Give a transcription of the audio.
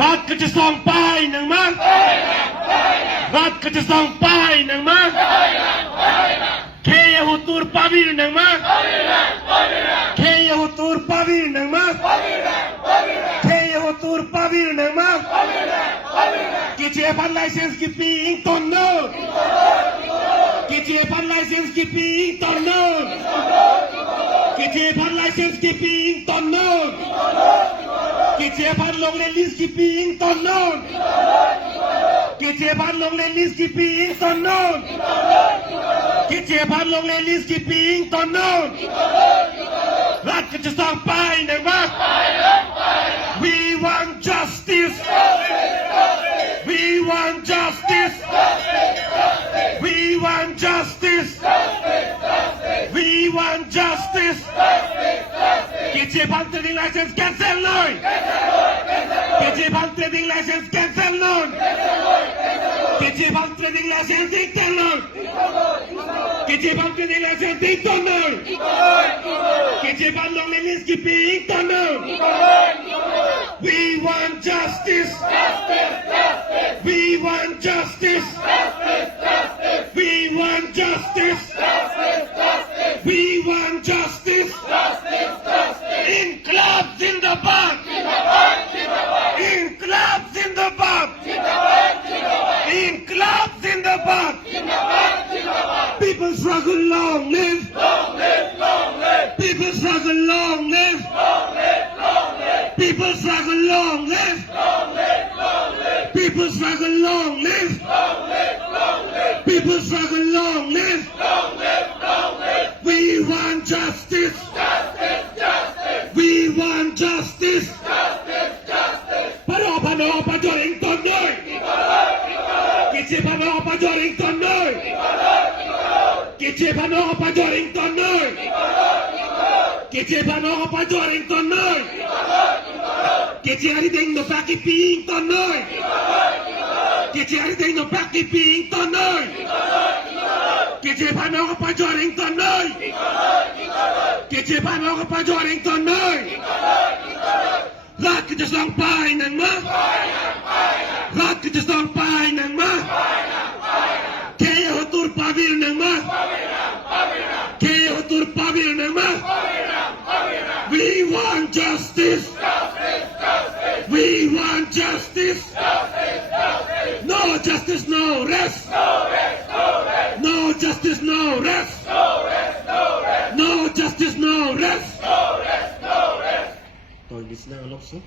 รัฐก็จะส่องไปหนังมั้งรัฐก็จะส่องไปหนังมั้งเคยหูตูร์ปาวีหนังมั้งเคยหูตูร์ปาวีหนังมั้งเคยหูตูร์ปาวีหนังมั้งGet your pan license keeping tonno. Get your pan license keeping tonno. Get your pan license keeping tonno. Get your pan long release keeping tonno. Get your pan long release keeping tonno. Get your pan long release keeping tonno. รัฐก็จะส่องไปหนังมั้ง We want justice. We want justice. We want justice. We want justice. Get your pump trading license cancel now. Get your pump trading license cancel now. Get your pump trading license cancel now. Get your pump trading license cancel now. Get your pump long release keeping now. We want justice. We want justice. We want justice. We want justice. Inqilab Zindabad. Inqilab Zindabad. Inqilab Zindabad. People struggle, long live. People struggle, long live. People struggle, long live. People struggle, long live. People struggle, long live. We want justice. We want justice. Pano Pajorington noy. Kichi Pano Pajorington noy. Kichi Pano Pajorington noy. Kichi Pano Pajorington noy. Kichi everything no paki ping tonoy. Kichi everything no paki ping tonoy. Kichi Pano Pajorington noy. Kichi Pano Pajorington noy.รัฐก็จะส่องไปหนังมั้งรัฐก็จะส่องไปหนังมั้งเคยหูตูร์ปาวีหนังมั้งเคยหูตูร์ปาวีหนังมั้ง We want justice. We want justice. No justice, no rest. No justice, no rest. No justice, no rest. Tôi listener also.